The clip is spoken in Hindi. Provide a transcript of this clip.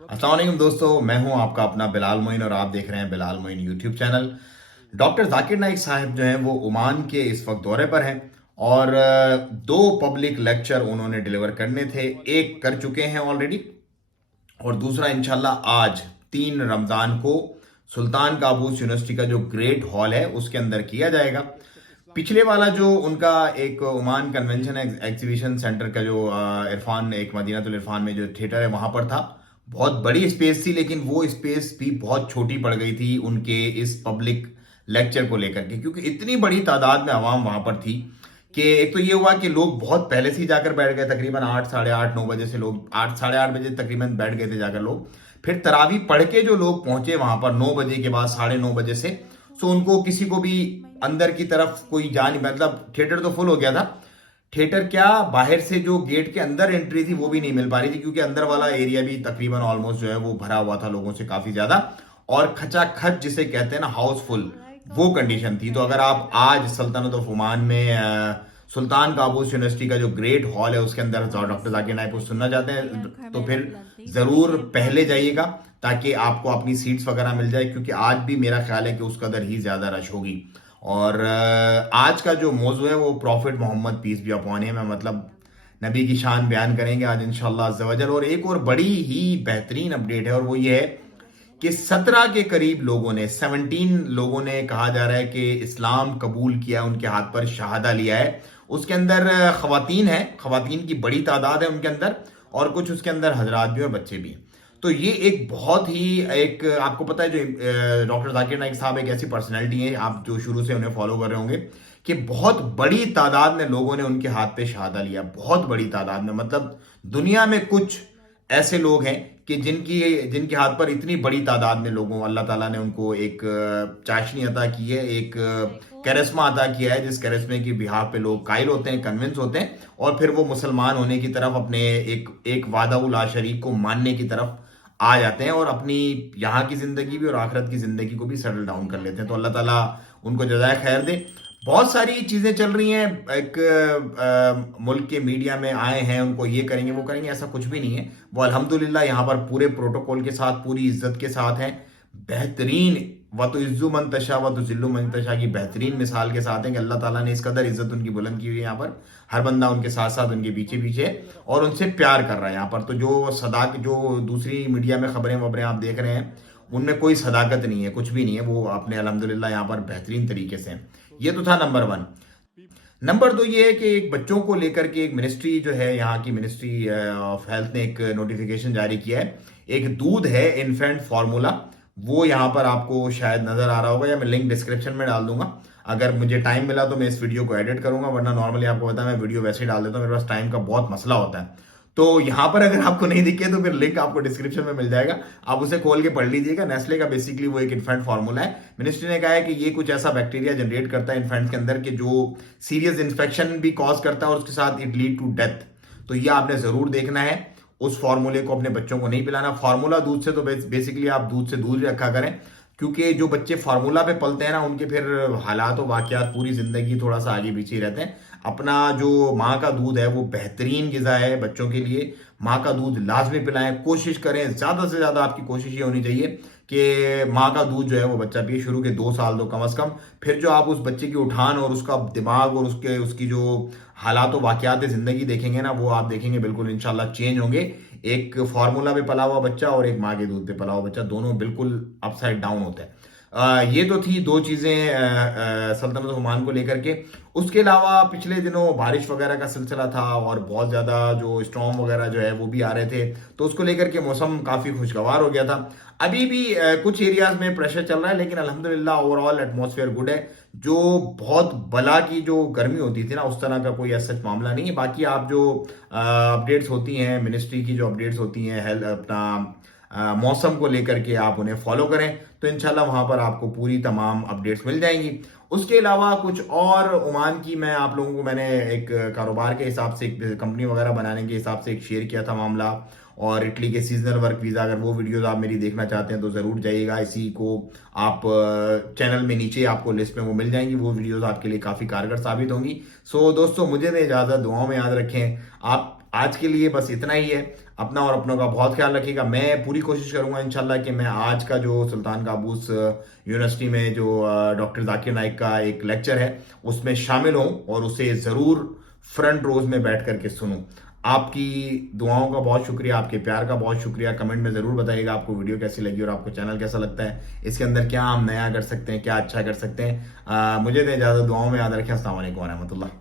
अस्सलाम वालेकुम दोस्तों, मैं हूं आपका अपना बिलाल मोइन और आप देख रहे हैं Bilal Moin YouTube channel. Doctor Zakir Naik साहब जो हैं वो ओमान के इस वक्त दौरे पर हैं और दो पब्लिक लेक्चर उन्होंने डिलीवर करने थे। एक कर चुके हैं ऑलरेडी और दूसरा इंशाल्लाह आज 3 रमजान को सुल्तान काबूस यूनिवर्सिटी का जो ग्रेट हॉल है उसके अंदर किया जाएगा। पिछले वाला जो उनका एक ओमान कन्वेंशन एग्जीबिशन सेंटर का जो इरफान एक मदीनातुल इरफान में जो थिएटर है वहां पर था, बहुत बड़ी स्पेस थी, लेकिन वो स्पेस भी बहुत छोटी पड़ गई थी उनके इस पब्लिक लेक्चर को लेकर के, क्योंकि इतनी बड़ी तादाद में आवाम वहां पर थी कि एक तो ये हुआ कि लोग बहुत पहले से ही जाकर बैठ गए, तकरीबन 8 साढ़े 8 9 बजे से लोग 8 साढ़े 8 बजे तकरीबन बैठ गए थे जाकर लोग। फिर तरावी पढ़ के जो लोग पहुंचे वहां पर 9 बजे के बाद, साढ़े 9 बजे से, सो उनको किसी को भी अंदर की तरफ कोई जा नहीं, मतलब थिएटर तो फुल हो गया था। थिएटर क्या, बाहर से जो गेट के अंदर एंट्री थी वो भी नहीं मिल पा रही थी, क्योंकि अंदर वाला एरिया भी तकरीबन ऑलमोस्ट जो है वो भरा हुआ था लोगों से काफी ज्यादा, और खचाखच जिसे कहते हैं ना हाउसफुल, वो कंडीशन थी। तो अगर आप आज सल्तनत ऑफ ओमान में सुल्तान काबूस यूनिवर्सिटी का जो ग्रेट हॉल है उसके अंदर डॉक्टर जाकिर नाइक को सुनना चाहते हैं तो फिर जरूर पहले जाइएगा, ताकि आपको अपनी सीट्स वगैरह मिल जाए, क्योंकि आज भी मेरा ख्याल है कि उस कदर ही ज्यादा रश होगी। और आज का जो मौजू है वो prophet Mohammad peace be upon him है, मतलब नबी की शान बयान करेंगे आज इंशाल्लाह अज़्ज़ा वजल। और एक और बड़ी ही बेहतरीन अपडेट है और वो ये है कि 17 के करीब लोगों ने, 17 लोगों ने कहा जा रहा है कि इस्लाम कबूल किया, उनके हाथ पर शहादा लिया है। उसके अंदर खवातीन है, खवातीन की बड़ी तादाद है उनके अंदर, और कुछ उसके अंदर हजरात भी और बच्चे भी हैं। तो ये एक बहुत ही एक, आपको पता है जो डॉक्टर जाकिर नाइक साहब एक ऐसी पर्सनैलिटी है, आप जो शुरू से उन्हें फॉलो कर रहे होंगे, कि बहुत बड़ी तादाद में लोगों ने उनके हाथ पे शहादा लिया, बहुत बड़ी तादाद में। मतलब दुनिया में कुछ ऐसे लोग हैं कि जिनके हाथ पर इतनी बड़ी तादाद में लोगों, अल्लाह ताला ने उनको एक चाशनी अता की है, एक कैरिस्मा अता किया है, जिस कैरिस्मे की बिहार पे लोग कायल होते हैं, कन्विंस होते हैं, और फिर वो मुसलमान होने की तरफ, अपने एक एक वादा उल शरीक को मानने की तरफ आ जाते हैं और अपनी यहाँ की जिंदगी भी और आखिरत की जिंदगी को भी सेटल डाउन कर लेते हैं। तो अल्लाह ताला उनको जज़ाए खैर दे। बहुत सारी चीजें चल रही हैं, एक मुल्क के मीडिया में आए हैं, उनको ये करेंगे वो करेंगे, ऐसा कुछ भी नहीं है। वो अल्हम्दुलिल्लाह यहाँ पर पूरे प्रोटोकॉल के साथ, पूरी इज्जत के साथ हैं, बेहतरीन, व तो इज्जु मंतशा व तो जिल्लु मंतशा की बेहतरीन मिसाल के साथ हैं कि अल्लाह ताला ने इस कदर इज्जत उनकी बुलंद की हुई है। यहाँ पर हर बंदा उनके साथ साथ, उनके पीछे पीछे है और उनसे प्यार कर रहा है यहाँ पर। तो जो जो दूसरी मीडिया में खबरें वबरें आप देख रहे हैं, उनमें कोई सदाकत नहीं है, कुछ भी नहीं है। वो अपने अल्हम्दुलिल्लाह यहाँ पर बेहतरीन तरीके से हैं। ये तो था नंबर 1। नंबर 2 ये है कि एक बच्चों को लेकर के एक मिनिस्ट्री जो है, यहाँ की मिनिस्ट्री ऑफ हेल्थ ने एक नोटिफिकेशन जारी किया है। एक दूध है इन्फेंट फार्मूला, वो यहाँ पर आपको शायद नजर आ रहा होगा, या मैं लिंक डिस्क्रिप्शन में डाल दूंगा। अगर मुझे टाइम मिला तो मैं इस वीडियो को एडिट करूंगा, वरना नॉर्मली आपको पता है मैं वीडियो वैसे ही डाल देता हूँ, मेरे पास टाइम का बहुत मसला होता है। तो यहां पर अगर आपको नहीं दिखे तो फिर लिंक आपको डिस्क्रिप्शन में मिल जाएगा, आप उसे खोल के पढ़ लीजिएगा। नेस्ले का बेसिकली वो एक इन्फेंट फार्मूला है। मिनिस्ट्री ने कहा है कि ये कुछ ऐसा बैक्टीरिया जनरेट करता है इन्फेंट्स के अंदर कि जो सीरियस इन्फेक्शन भी कॉज करता है और उसके साथ इट लीड टू डेथ। तो ये आपने जरूर देखना है, उस फार्मूले को अपने बच्चों को नहीं पिलाना। फार्मूला दूध से तो बेसिकली आप दूध से दूर ही रखा करें, क्योंकि जो बच्चे फार्मूला पे पलते हैं ना, उनके फिर हालात और वाकयात पूरी जिंदगी थोड़ा सा आगे पीछे ही रहते हैं। अपना जो माँ का दूध है वो बेहतरीन गिजा है बच्चों के लिए, माँ का दूध लाजमी पिलाएं, कोशिश करें, ज्यादा से ज्यादा आपकी कोशिश ये होनी चाहिए कि माँ का दूध जो है वो बच्चा पिए, शुरू के 2 साल तो कम अज कम। फिर जो आप उस बच्चे की उठान और उसका दिमाग और उसकी जो हालात और वाकयात जिंदगी देखेंगे ना, वो आप देखेंगे बिल्कुल इंशाल्लाह चेंज होंगे। एक फार्मूला पे पला हुआ बच्चा और एक माँ के दूध पे पला हुआ बच्चा, दोनों बिल्कुल अपसाइड डाउन होते हैं। ये तो थी 2 चीजें सल्तनत ओमान को लेकर के। उसके अलावा पिछले दिनों बारिश वगैरह का सिलसिला था और बहुत ज्यादा जो स्टॉर्म वगैरह जो है वो भी आ रहे थे, तो उसको लेकर के मौसम काफी खुशगवार हो गया था। अभी भी कुछ एरियाज में प्रेशर चल रहा है, लेकिन अल्हम्दुलिल्लाह ओवरऑल एटमॉस्फेयर गुड है। जो बहुत बला की जो गर्मी होती थी ना, उस तरह का कोई ऐसा मामला नहीं है। बाकी आप जो अपडेट्स होती हैं, मिनिस्ट्री की जो अपडेट्स होती हैं हेल्थ अपना मौसम को लेकर के, आप उन्हें फॉलो करें तो इंशाल्लाह वहां पर आपको पूरी तमाम अपडेट्स मिल जाएंगी। उसके अलावा कुछ और ओमान की, मैं आप लोगों को मैंने एक कारोबार के हिसाब से, एक कंपनी वगैरह बनाने के हिसाब से एक शेयर किया था मामला, और इटली के सीजनल वर्क वीजा, अगर वो वीडियोस आप मेरी देखना चाहते हैं तो जरूर जाइएगा। इसी को आप चैनल में नीचे आपको लिस्ट में वो मिल जाएंगी, वो वीडियोस आपके लिए काफी कारगर साबित होंगी। सो दोस्तों, मुझे दे इजाजत, दुआओं में याद रखें। आप आज के लिए बस इतना ही है। अपना और अपनों का बहुत ख्याल रखिएगा। मैं पूरी कोशिश करूंगा इंशाल्लाह कि मैं आज का जो सुल्तान काबूस यूनिवर्सिटी में जो डॉक्टर जाकिर नाइक का एक लेक्चर है उसमें शामिल हूं और उसे ज़रूर फ्रंट रोज में बैठ करके सुनूं। आपकी दुआओं का बहुत शुक्रिया, आपके प्यार का बहुत शुक्रिया। कमेंट में ज़रूर बताइएगा आपको वीडियो कैसी लगी और आपको चैनल कैसा लगता है, इसके अंदर क्या हम नया कर सकते हैं, क्या अच्छा कर सकते हैं। मुझे तो इजाज़त, दुआओं में याद रखें। अस्सलाम वालेकुम व रहमतुल्लाह।